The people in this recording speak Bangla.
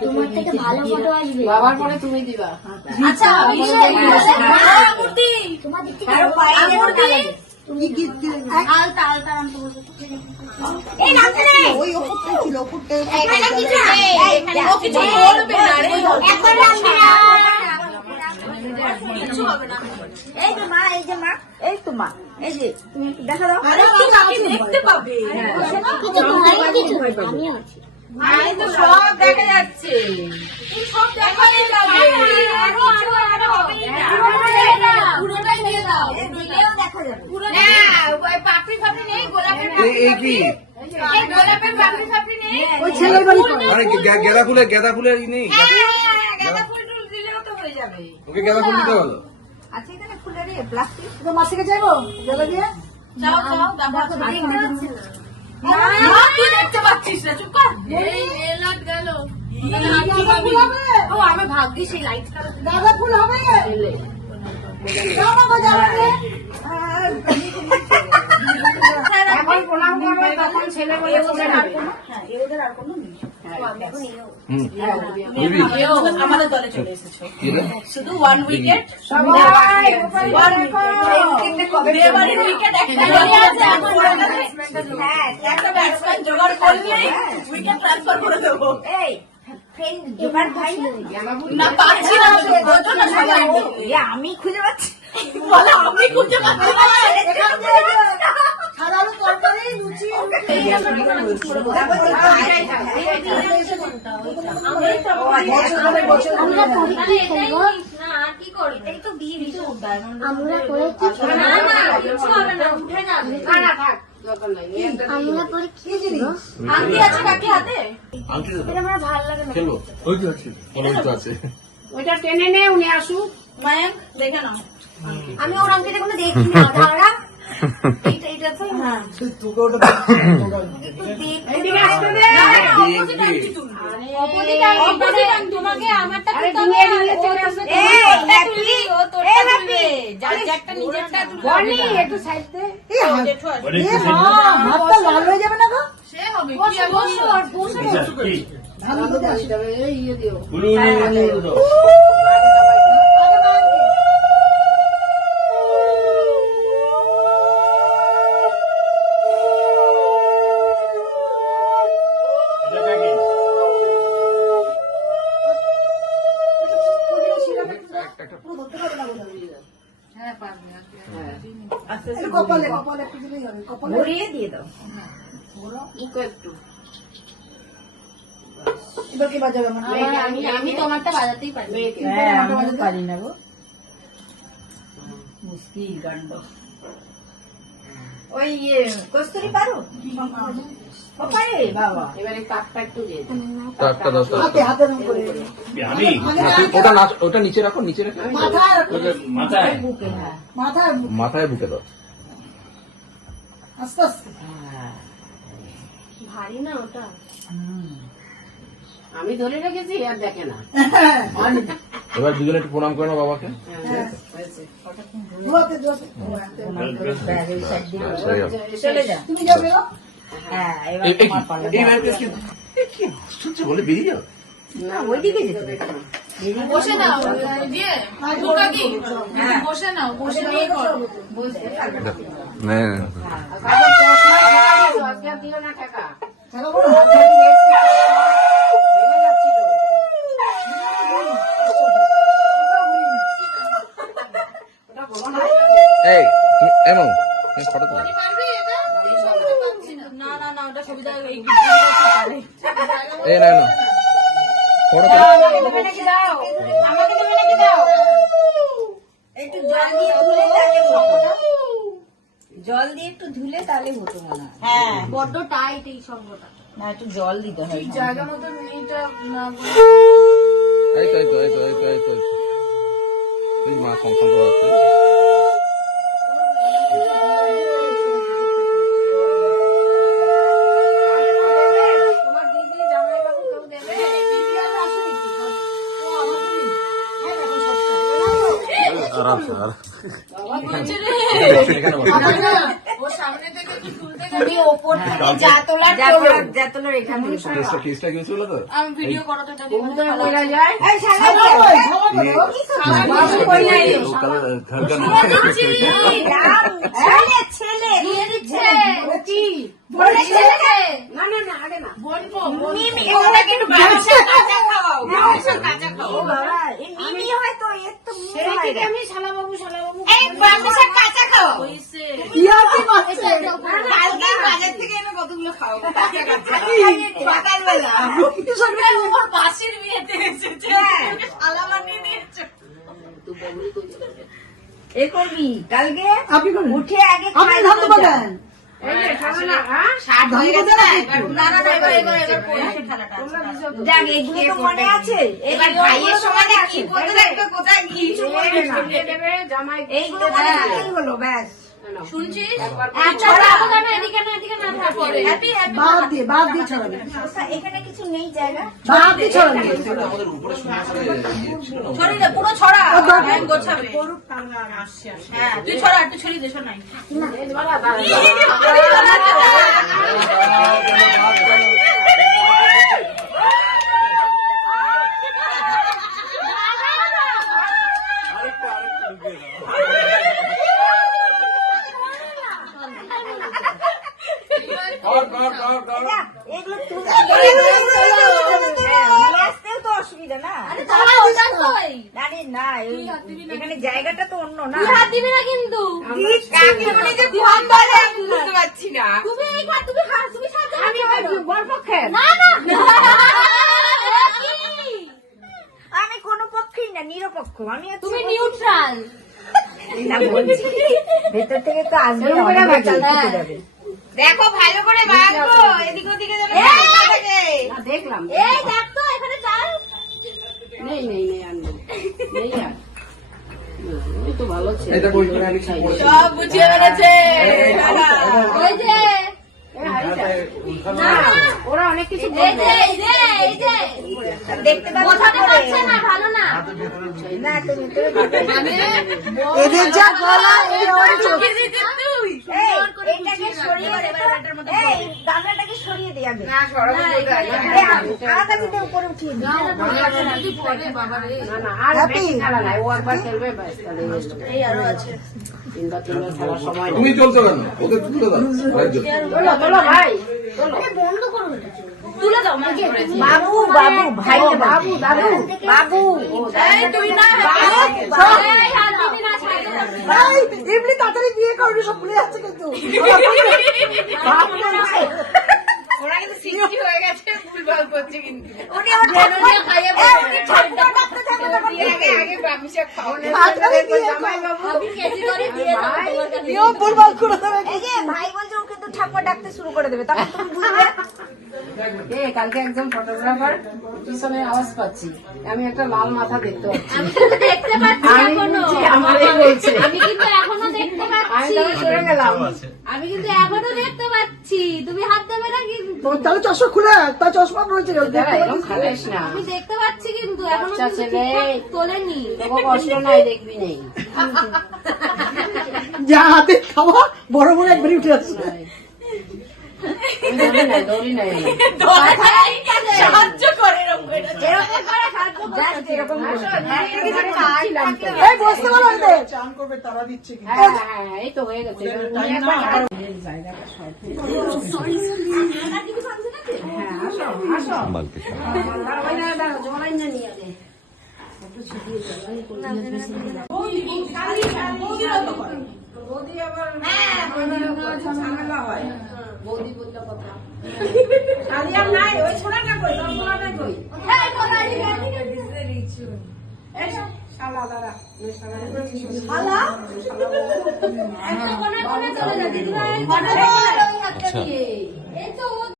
তোমার থেকে ভালো ফটো আসবে। বাবার পরে তুমি দিবা। আচ্ছা মূর্তি তোমার দিক থেকে তুমি গিফট আলতা আলতা নাম তো বলছো। এই নামতে নেই ওই ওপরটাই ছিল ওপরটাই এখানে কিছু নেই ও কিছু বলবে না রে এখন নামবে না কিছু হবে না। এই যে মা এই যে মা এই তো মা এই যে তুমি একটু দেখা দাও। আরে কি দেখতে পাবে কিছু ভয় কিছু আমি আছি। আরে তো সব দেখা যাচ্ছে, সব দেখা যাবে। আরো আরো আরো হবে না পুরোটাই দিয়ে দাও দিলেও দেখা যাবে পুরো না। ওই পাপড়ি ফাপড়ি নেই গোলাপের এই কি এই গোলাপের পাপড়ি ফাপড়ি নেই ওই ছেলের বাড়ি করে মানে গেঁদা ফুলের ই নেই? গাঁদা ফুল টুল দিলেও তো হয়ে যাবে। ওকে গেঁদা ফুল দিতে বলো। আচ্ছা এখানে ফুলের প্লাস্টিক তো মাসিকে যাইবো গেলে দিয়ে যাও যাও দেখতে পাচ্ছি না না তুই দেখতে পাচ্ছিস না চুপ কর। এই এলাট গেল। গাঁদা ফুল হবে ও আমি ভাগ্যিস এই লাইট কালো গাঁদা ফুল হবে যাও না গো যাও না। এখন প্রণাম করবে তখন ছেলে বলে বলে রাখবে। হ্যাঁ এদের আর কোনো নেই আমাদের দলে চলে এসেছো কি রে? শুধু 1 উইকেট সবাই দেবারের উইকেট একটা আছে হ্যাঁ একটা ব্যাটসম্যান জোগাড় করলে উইকেট ট্রান্সফার করে দেবো। এই ফ্রেন্ড জোগাড় ভাই না পাচ্ছি না বোঝো না সবাই আমি খুঁজে পাচ্ছি বলে আমি খুঁজে পাচ্ছি না। সাদা আলু তরকারি লুচি আমরা পরীক্ষা খেলবো না আর কি করব এই তো বিয়ে দিছো আমরা পরীক্ষা না না কিছু হবে না উঠে যাবে না না থাক দরকার নাই। আমরা পরীক্ষা খেলবো আন্টি আছে কাকি হাতে আংটি দেবো? এটা আমার ভালো লাগে না খেলবো? ওই তো আছে, ওই তো আছে। ওইটা টেনে নে উনি আসুক। মায়াঙ্ক দেখে নাও। আমি ওর আংটিটা কোনো দেখিনি দাঁড়া এইটা এইটা তো হ্যাঁ তোকে ওটা একটু দেখ এদিকে আসতে দে। অপোজিট আন্টি তুলবে। অপোজিট তোমাকে আমারটা আরে তুলতে ডিঙিয়ে হবে ডিঙিয়ে চলে আসবে। ও তোরটা তুলবে যার যারটা নিজেরটা তুলবে। বনি একটু সাইড দে। জেঠু আসবে। হাতটা লাল হয়ে যাবে না গো সে হবে কি বসো আর বসো আর বসো তাড়াতাড়ি যাবে, এই ইয়ে দিও। হ্যাঁ পারবে। হ্যাঁ কপালে কপালে একটু দিলেই হবে কপালে ঘুরিয়ে দিয়ে দাও ইকো একটু। এবার কি বাজাবে আমার আমি তোমারটা বাজাতেই পারি পারি না গো মুশকিল গান্ড। ওই কস্তুরি পারো ও পারে বাবা এবারে কাপটা একটু দিয়ে দে। টাটকা দাও তো। হাতে হাতে রং করে না, তুই ওটা নিচে রাখো, নিচে রাখো। মাথায় বুকে হ্যাঁ মাথায় মাথায় বুকে দাও। আস্তে আস্তে ভারী না ওটা আমি ধরে রেখেছি আর দেখে না। এবার দুজনে একটু প্রণাম করে নাও বাবাকে। হ্যাঁ, হয়েছে। ধোয়াতে ধোয়াতে চলে যা। তুমি যাবে গো? হ্যাঁ এবার এই- এই তোমার পালা। কি- এই বাড়িতে কি আশ্চর্য বলে বেরিয়ে যাও। না ওইদিকে যেতে দেখো। বসে নাও দিয়ে দুটো কি বসে নাও বসে নিয়ে করো। আবার চশমায় ঢাকা দিয়েছো, আজকে আর দিও না টাকা। খেলা করো ভেঙে যাচ্ছিল। ওটা বড় না। এই এমন ফটো তো পারবি এটা? না না না ওটা সুবিধা এই এই না না ফটো তো আমাকে দেবে নাকি দাও? আমাকে দেবে নাকি দাও? একটু জল দিয়ে ধুলে তাহলে হতো জল দিয়ে একটু ধুলে তাহলে হতো মনে হয় হ্যাঁ বড্ড টাইট এই সঙ্গটা না একটু জল দিতে হয় জায়গা মতো এটা না এই তো এই তো এই তো এই তো এই তো তুই মা সংসার করে আছে। তোমার দিদি জামাইবাবু কেউ দেবে? আরাম সে আর বাবা এখানে বসো। ও সামনে থেকে কি তুলতে তুমি গেলে ওপর থেকে যা তোলার এখান থেকে তোলো। কেসটা কি হয়েছিল তো? আমি ভিডিও করাতে থাকি কবুতর বইলা যায় এই শালা ঘর ছেলে দিয়ে দিচ্ছে কি বলে ছেলে না না না আগে না বলবো মিমি ওরা কিন্তু বাবা কাঁচা খাওয়াও কাঁচা খাওয়াও বাবা এই মিমি হয় তো এর তো মিমি সেই হয় থেকে না। আমি শালা বাবু এই বাবা কাঁচা খাওয়াও হইছে কালকে বাজার থেকে এনে কতগুলো খাও কাঁচা কাঁচা সকালবেলা ওর বাসির বিয়েতে এসেছে শালা বানিয়ে দিয়েছে এ করবি কালকে আপনি করুন। উঠে আগে আপনি ধান তো পাবেন। এই যে শালা না হ্যাঁ ষাট হয়ে গেছে না এবার না না এবার পড়েছে খেলাটা যাক এগুলো তো মনে আছে এবার ভাইয়ের সময় কি বলতে লাগবে কোথায় কি এই সামনে দেবে জামাই এইগুলো মনে রাখলেই হলো ব্যাস শুনছিস আচ্ছা এদিকে না পড়ে হ্যাপি হ্যাপি বাদ দিয়ে ছড়াবে। এখানে কিছু নেই জায়গা বাদ দিয়ে ছড়াবে। আমাদের উপরে শোনা ছড়িয়ে দে পুরো ছড়া ব্যাং গোছাবে হ্যাঁ তুই ছড়া একটু ছড়িয়ে দে শোনাই এগুলো নিয়ে আসতেও তো অসুবিধা না আরে না এখানে জায়গাটা তো অন্য না কাকিমণি যে ফোন করে আমি বুঝতে পারছি না আমি কোনো পক্ষেই না নিরপেক্ষ আমি তুমি নিউট্রাল ভেতর থেকে তো আসবে অনেক চাল থেকে যাবে দেখো ভালো করে ভাগো এদিক ওদিকে যেন না থাকে না দেখলাম এই দেখ তো এখানে চাল নেই নেই নেই আর নেই নেই আর না, ওই তো ভালো ছিল এটা কই করে আমি পড়েছি সব বুঝিয়ে বেড়েছে ওই যে না ওরা অনেক কিছু এই যে এই যে দেখতে পাচ্ছ না ভালো না না তুমি এদের যা গলা এই ওর চোখ। এইটাকে সরিয়ে দে এই গামলাটাকে সরিয়ে দে আগে না সরাবো আলাদা দিতে উপরে উঠিয়ে দিই যদি পড়ে বাবা রে না না আর বেশি খেলা নাই ও একবার খেলবে ব্যাস তাহলে এই আরো আছে তিনবার খেলার সময় নেই তুমি চলছো কেন? ওদের তুলে দাও আরেকজন। তোলো তোলো ভাই তোলো তুলে দাও মা করেছি বাবু বাবু ভাই না বাবু দাদু বাবু এই তুই না এই হাত দিবি না ছাড়তে এই, এমনি তাড়াতাড়ি বিয়ে করবি সব ভুলে যাচ্ছে কিন্তু। ওরা কিন্তু সিক্সটি হয়ে গেছে ভুলভাল করছে কিন্তু উনি আমার ঠাকুমা খাইয়ে বলছে ঠাকুমা ডাক্তার থাকবে তখন আগে বামিশা খাও তাড়াতাড়ি বিয়ে কর। আমি কেজি করে দিয়ে দেবো তোমাকে এও ভুলভাল করে দেবে। এই যে ভাই বলছে ও কিন্তু ঠাকুমা ডাকতে শুরু করে দেবে তখন তুমি বুঝবে এ কালকে একজন ফটোগ্রাফার পিছনে আওয়াজ পাচ্ছি আমি একটা লাল মাথা দেখতে পাচ্ছি আমি কিন্তু দেখতে পাচ্ছি আমি এখনো বলছি, আমারই বলছে আমি কিন্তু এখনো দেখতে আমি পাচ্ছি তবে সরে গেলাম আমি কিন্তু এখনো দেখতে পাচ্ছি তুমি হাত দেবে না কিন্তু তোর তাহলে চশমা খুলে আয়, তার চশমা রয়েছে দাঁড়া, এরকম খালাস না আমি দেখতে পাচ্ছি কিন্তু এখনো বাচ্চা কিন্তু ছেলে। ঠিকঠাক তোলেনি তোকে কষ্ট নাই দেখবি নেই যা হাতে খাওয়া বড় বড় একবারই উঠে আসছে। দৌড়ি নাই সাহায্য করে এরকম করে এরকম করে সাহায্য করছে এরকম এই বসতে বলো এদের। হ্যাঁ হ্যাঁ এই তো হয়ে গেছে এবার উনি একবার জায়গাটা শর্ট হ্যাঁ আসো আসো দাঁড়াও জমাই না নিয়ে আগে বৌদি আবার ঝামেলা হয় বৌদি বলতে কথা কালিয়ার নাই ওই ছোড়াটা কই তোর ছোড়াটা কই এই কোনালি এই শালা দাঁড়া শালা? একটা কোণে কোণে চলে যাচ্ছে দিদি ভাই আচ্ছা। এই তো